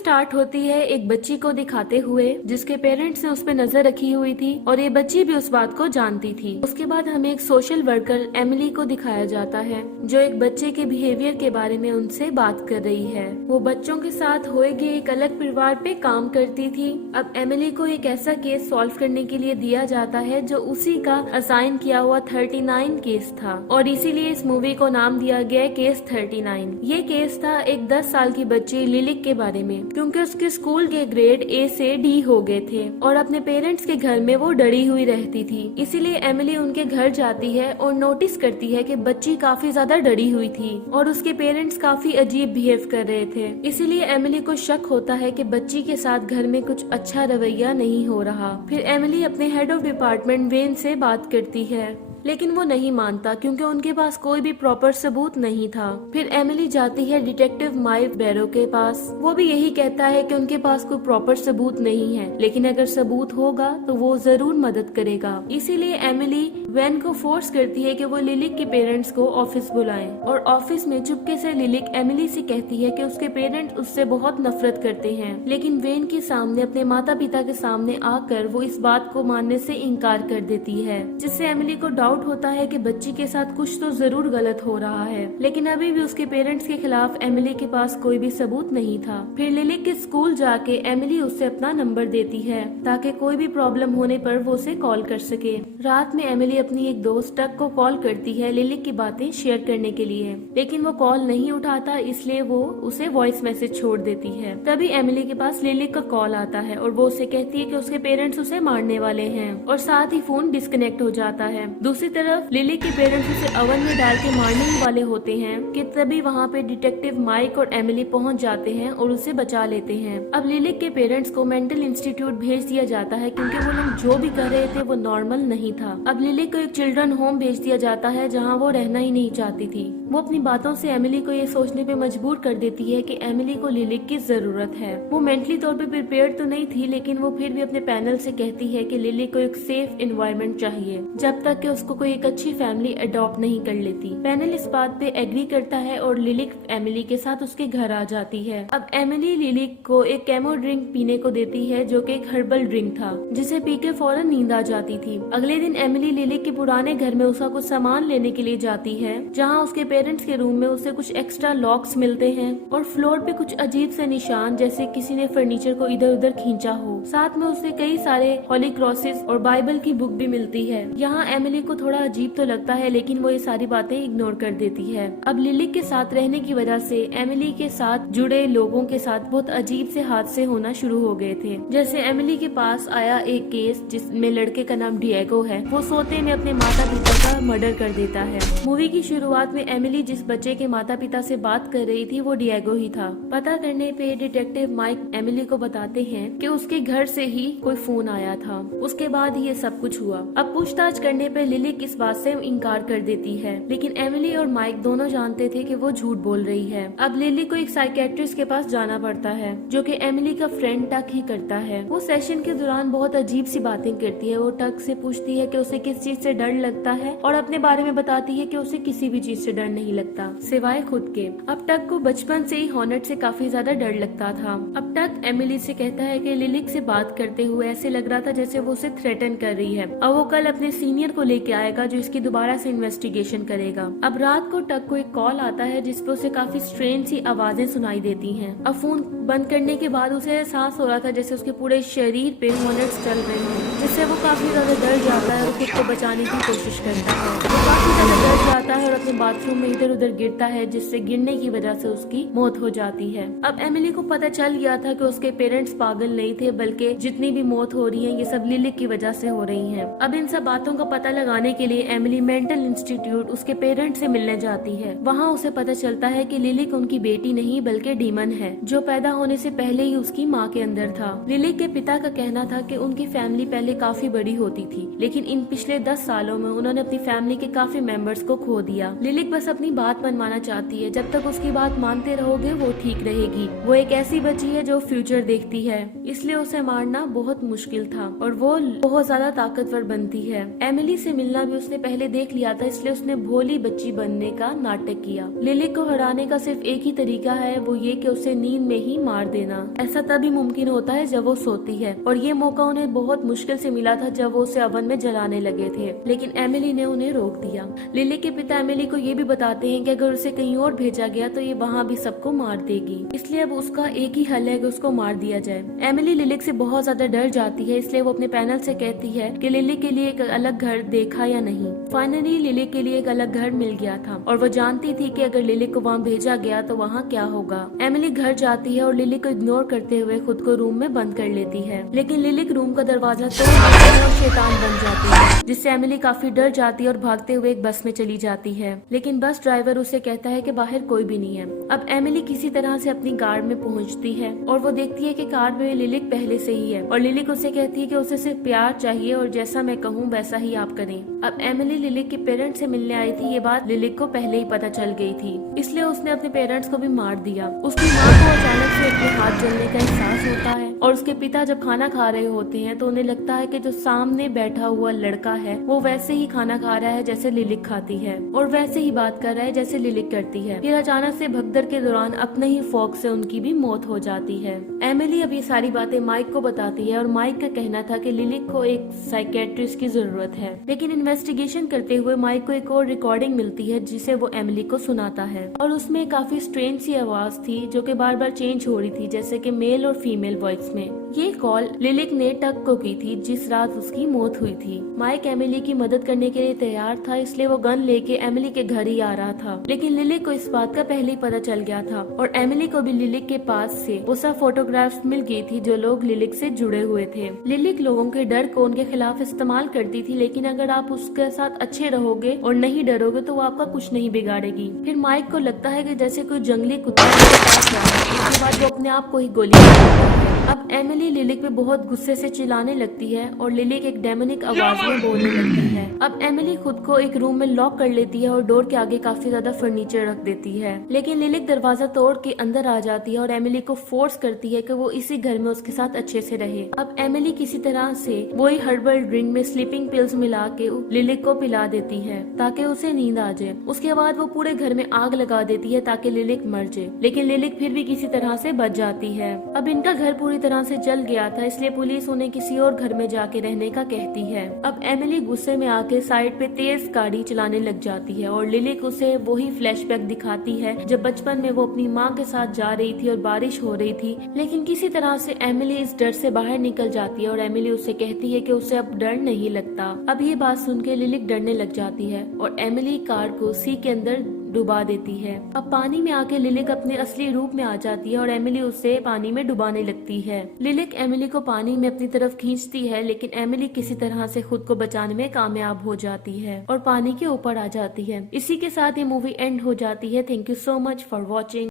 Start होती है एक बच्ची को दिखाते हुए जिसके पेरेंट्स ने उस पर नजर रखी हुई थी और ये बच्ची भी उस बात को जानती थी। उसके बाद हमें एक सोशल वर्कर एमिली को दिखाया जाता है जो एक बच्चे के बिहेवियर के बारे में उनसे बात कर रही है। वो बच्चों के साथ होए गए एक अलग परिवार पे काम करती थी। अब एमिली को एक ऐसा केस सॉल्व करने के लिए दिया जाता है जो उसी का असाइन किया हुआ 39 केस था और इसीलिए इस मूवी को नाम दिया गया है केस 39। ये केस था एक 10 साल की बच्ची लिलिक के बारे में, क्योंकि उसके स्कूल के ग्रेड ए से डी हो गए थे और अपने पेरेंट्स के घर में वो डरी हुई रहती थी। इसीलिए एमिली उनके घर जाती है और नोटिस करती है कि बच्ची काफी ज्यादा डरी हुई थी और उसके पेरेंट्स काफी अजीब बिहेव कर रहे थे। इसीलिए एमिली को शक होता है कि बच्ची के साथ घर में कुछ अच्छा रवैया नहीं हो रहा। फिर एमिली अपने हेड ऑफ डिपार्टमेंट वेन से बात करती है, लेकिन वो नहीं मानता क्योंकि उनके पास कोई भी प्रॉपर सबूत नहीं था। फिर एमिली जाती है डिटेक्टिव माइक बैरो के पास। वो भी यही कहता है कि उनके पास कोई प्रॉपर सबूत नहीं है, लेकिन अगर सबूत होगा तो वो जरूर मदद करेगा। इसीलिए एमिली वैन को फोर्स करती है कि वो लिलिक के पेरेंट्स को ऑफिस बुलाएं और ऑफिस में चुपके से लिलिक एमिली से कहती है कि उसके पेरेंट्स उससे बहुत नफरत करते हैं, लेकिन वेन के सामने अपने माता पिता के सामने आकर वो इस बात को मानने से इनकार कर देती है, जिससे एमिली को डाउट होता है कि बच्ची के साथ कुछ तो जरूर गलत हो रहा है। लेकिन अभी भी उसके पेरेंट्स के खिलाफ एमिली के पास कोई भी सबूत नहीं था। फिर लिलिक के स्कूल जाके एमिली उससे अपना नंबर देती है ताकि कोई भी प्रॉब्लम होने पर वो उसे कॉल कर सके। रात में एमिली अपनी एक दोस्त टक को कॉल करती है लिलिक की बातें शेयर करने के लिए, लेकिन वो कॉल नहीं उठाता, इसलिए वो उसे वॉइस मैसेज छोड़ देती है। तभी एमिली के पास लिलिक का कॉल आता है और वो उसे कहती है कि उसके पेरेंट्स उसे मारने वाले हैं और साथ ही फोन डिस्कनेक्ट हो जाता है। दूसरी तरफ लिलिक के पेरेंट्स उसे ओवन में डाल के मारने ही वाले होते हैं कि तभी वहाँ पे डिटेक्टिव माइक और एमिली पहुँच जाते हैं और उसे बचा लेते हैं। अब लिलिक के पेरेंट्स को मेंटल इंस्टीट्यूट भेज दिया जाता है क्योंकि वो लोग जो भी कर रहे थे वो नॉर्मल नहीं था। अब लिलिक को एक चिल्ड्रन होम भेज दिया जाता है जहाँ वो रहना ही नहीं चाहती थी। वो अपनी बातों से एमिली को ये सोचने पे मजबूर कर देती है कि एमिली को लिलिक की जरूरत है। वो मेंटली तौर पे प्रिपेयर तो नहीं थी, लेकिन वो फिर भी अपने पैनल से कहती है कि लिलिक को एक सेफ एनवायरनमेंट चाहिए जब तक कि उसको कोई एक अच्छी फैमिली अडॉप्ट नहीं कर लेती। पैनल इस बात पे एग्री करता है और लिलिक एमिली के साथ उसके घर आ जाती है। अब एमिली लिलिक को एक कैमो ड्रिंक पीने को देती है जो कि एक हर्बल ड्रिंक था, जिसे पी के फौरन नींद आ जाती थी। अगले दिन एमिली लिलिक के पुराने घर में उसका कुछ सामान लेने के लिए जाती है, जहाँ उसके पेरेंट्स के रूम में उसे कुछ एक्स्ट्रा लॉक्स मिलते हैं और फ्लोर पे कुछ अजीब से निशान जैसे किसी ने फर्नीचर को इधर उधर खींचा हो। साथ में उसे कई सारे होली क्रॉसेस और बाइबल की बुक भी मिलती है। यहाँ एमिली को थोड़ा अजीब तो लगता है, लेकिन वो ये सारी बातें इग्नोर कर देती है। अब लिलिक के साथ रहने की वजह से एमिली के साथ जुड़े लोगों के साथ बहुत अजीब से हादसे होना शुरू हो गए थे। जैसे एमिली के पास आया एक केस जिसमें लड़के का नाम डिएगो है, वो सोते में अपने माता पिता का मर्डर कर देता है। मूवी की शुरुआत में एमिली जिस बच्चे के माता पिता से बात कर रही थी वो डिएगो ही था। पता करने पे डिटेक्टिव माइक एमिली को बताते हैं कि उसके घर से ही कोई फोन आया था, उसके बाद ही ये सब कुछ हुआ। अब पूछताछ करने पे लिलिक इस बात से इनकार कर देती है, लेकिन एमिली और माइक दोनों जानते थे कि वो झूठ बोल रही है। अब लिली को एक साइकेट्रिस्ट के पास जाना पड़ता है जो कि एमिली का फ्रेंड टक ही करता है। वो सेशन के दौरान बहुत अजीब सी बातें करती है। वो टक से पूछती है कि उसे किस चीज से डर लगता है और अपने बारे में बताती है कि उसे किसी भी चीज से डर नहीं लगता सिवाय खुद के। अब टक को बचपन से ही हॉर्नेट से काफी ज्यादा डर लगता था। अब टक एमिली से कहता है कि लिलिक से बात करते हुए ऐसे लग रहा था जैसे वो उसे थ्रेटन कर रही है। अब वो कल अपने सीनियर को लेके आएगा जो इसकी दोबारा से इन्वेस्टिगेशन करेगा। अब रात को टक को एक कॉल आता है जिसपे उसे काफी स्ट्रेंज सी आवाजें सुनाई देती हैं। अब फोन बंद करने के बाद उसे एहसास हो रहा था जैसे उसके पूरे शरीर पे हॉर्नेट्स चल रहे हैं, जिससे वो काफी ज्यादा डर जाता है और खुद को बचाने की कोशिश करता है। वो काफी ज्यादा डर जाता है और अपने बाथरूम में इधर उधर गिरता है, जिससे गिरने की वजह से उसकी मौत हो जाती है। अब एमिली को पता चल गया था कि उसके पेरेंट्स पागल नहीं थे, बल्कि जितनी भी मौत हो रही है ये सब लिलिक की वजह से हो रही है। अब इन सब बातों का पता लगाने के लिए एमिली मेंटल इंस्टीट्यूट उसके पेरेंट्स से मिलने जाती है। वहाँ उसे पता चलता है कि लिलिक उनकी बेटी नहीं बल्कि डीमन है, जो पैदा होने से पहले ही उसकी माँ के अंदर था। लिलिक के पिता का कहना था कि उनकी फैमिली पहले काफी बड़ी होती थी, लेकिन इन पिछले 10 सालों में उन्होंने अपनी फैमिली के काफी मेंबर्स को खो दिया। लिलिक बस अपने अपनी बात मनवाना चाहती है। जब तक उसकी बात मानते रहोगे वो ठीक रहेगी। वो एक ऐसी बच्ची है जो फ्यूचर देखती है, इसलिए उसे मारना बहुत मुश्किल था और वो बहुत ज्यादा ताकतवर बनती है। एमिली से मिलना भी उसने पहले देख लिया था, इसलिए उसने भोली बच्ची बनने का नाटक किया। लिलिक को हराने का सिर्फ एक ही तरीका है, वो ये कि उसे नींद में ही मार देना। ऐसा तभी मुमकिन होता है जब वो सोती है, और ये मौका उन्हें बहुत मुश्किल से मिला था जब वो उसे ओवन में जलाने लगे थे, लेकिन एमिली ने उन्हें रोक दिया। लिलिक के पिता एमिली को ये भी बताते हैं कि अगर उसे कहीं और भेजा गया तो ये वहाँ भी सबको मार देगी, इसलिए अब उसका एक ही हल है कि उसको मार दिया जाए। एमिली लिलिक से बहुत ज्यादा डर जाती है, इसलिए वो अपने पैनल से कहती है कि लिलिक के लिए एक अलग घर देखा या नहीं। फाइनली लिलिक के लिए एक अलग घर मिल गया था और वो जानती थी कि अगर लिलिक को वहाँ भेजा गया तो वहाँ क्या होगा। एमिली घर जाती है और लिलिक को इग्नोर करते हुए खुद को रूम में बंद कर लेती है, लेकिन लिलिक रूम का दरवाजा तोड़ देती है और शैतान बन जाती है, जिससे एमिली काफी डर जाती है और भागते हुए एक बस में चली जाती है। लेकिन बस ड्राइवर उसे कहता है कि बाहर कोई भी नहीं है। अब एमिली किसी तरह से अपनी कार में पहुंचती है और वो देखती है कि कार में लिलिक पहले से ही है, और लिलिक उसे कहती है कि उसे सिर्फ प्यार चाहिए और जैसा मैं कहूँ वैसा ही आप करें। अब एमिली लिलिक के पेरेंट्स से मिलने आई थी, ये बात लिलिक को पहले ही पता चल गई थी, इसलिए उसने अपने पेरेंट्स को भी मार दिया। उसकी माँ को अचानक से अपने हाथ जलने का एहसास होता है और उसके पिता जब खाना खा रहे होते हैं तो उन्हें लगता है कि जो सामने बैठा हुआ लड़का है वो वैसे ही खाना खा रहा है जैसे लिलिक खाती है और वैसे ही बात कर रहा है जैसे लिलिक करती है। फिर अचानक से भगदड़ के दौरान अपने ही फॉग से उनकी भी मौत हो जाती है। एमिली अब ये सारी बातें माइक को बताती है और माइक का कहना था कि लिलिक को एक साइकेट्रिस्ट की जरूरत है, लेकिन इन्वेस्टिगेशन करते हुए माइक को एक और रिकॉर्डिंग मिलती है जिसे वो एमिली को सुनाता है और उसमें काफी स्ट्रेंज सी आवाज थी जो कि बार बार चेंज हो रही थी, जैसे कि मेल और फीमेल वॉइस में। ये कॉल लिलिक ने टक को की थी जिस रात उसकी मौत हुई थी। माइक एमिली की मदद करने के लिए तैयार था, इसलिए वो गन लेके एमिली के घर ही आ रहा था, लेकिन लिलिक को इस बात का पहले ही पता चल गया था और एमिली को भी लिलिक के पास से वो सब फोटोग्राफ्स मिल गई थी जो लोग लिलिक से जुड़े हुए थे। लिलिक लोगों के डर को उनके खिलाफ इस्तेमाल करती थी, लेकिन अगर आप उसके साथ अच्छे रहोगे और नहीं डरोगे तो वो आपका कुछ नहीं बिगाड़ेगी। फिर माइक को लगता है कि जैसे कोई जंगली कुत्ता उसके पास जा रहा है, इसके बाद वो अपने आप को ही गोली मार देता है। अब एमिली लिलिक पे बहुत गुस्से से चिल्लाने लगती है और लिलिक एक डेमोनिक आवाज में बोलने लगती है। अब एमिली खुद को एक रूम में लॉक कर लेती है और डोर के आगे काफी ज्यादा फर्नीचर रख देती है, लेकिन लिलिक दरवाजा तोड़ के अंदर आ जाती है और एमिली को फोर्स करती है कि वो इसी घर में उसके साथ अच्छे से रहे। अब एमिली किसी तरह से वही हर्बल ड्रिंक में स्लीपिंग पिल्स मिला के लिलिक को पिला देती है ताकि उसे नींद आ जाए। उसके बाद वो पूरे घर में आग लगा देती है ताकि लिलिक मर जाए, लेकिन लिलिक फिर भी किसी तरह से बच जाती है। अब इनका घर पूरी तरह से जल गया था, इसलिए पुलिस उन्हें किसी और घर में जाके रहने का कहती है। अब एमिली गुस्से में आके साइड पे तेज गाड़ी चलाने लग जाती है और लिलिक उसे वही फ्लैशबैक दिखाती है जब बचपन में वो अपनी माँ के साथ जा रही थी और बारिश हो रही थी, लेकिन किसी तरह से एमिली इस डर से बाहर निकल जाती है और एमिली उससे कहती है कि उसे अब डर नहीं लगता। अब ये बात सुन के लिलिक डरने लग जाती है और एमिली कार को सी के अंदर डुबा देती है। अब पानी में आके लिलिक अपने असली रूप में आ जाती है और एमिली उसे पानी में डुबाने लगती है। लिलिक एमिली को पानी में अपनी तरफ खींचती है, लेकिन एमिली किसी तरह से खुद को बचाने में कामयाब हो जाती है और पानी के ऊपर आ जाती है। इसी के साथ ये मूवी एंड हो जाती है। Thank you so much for watching.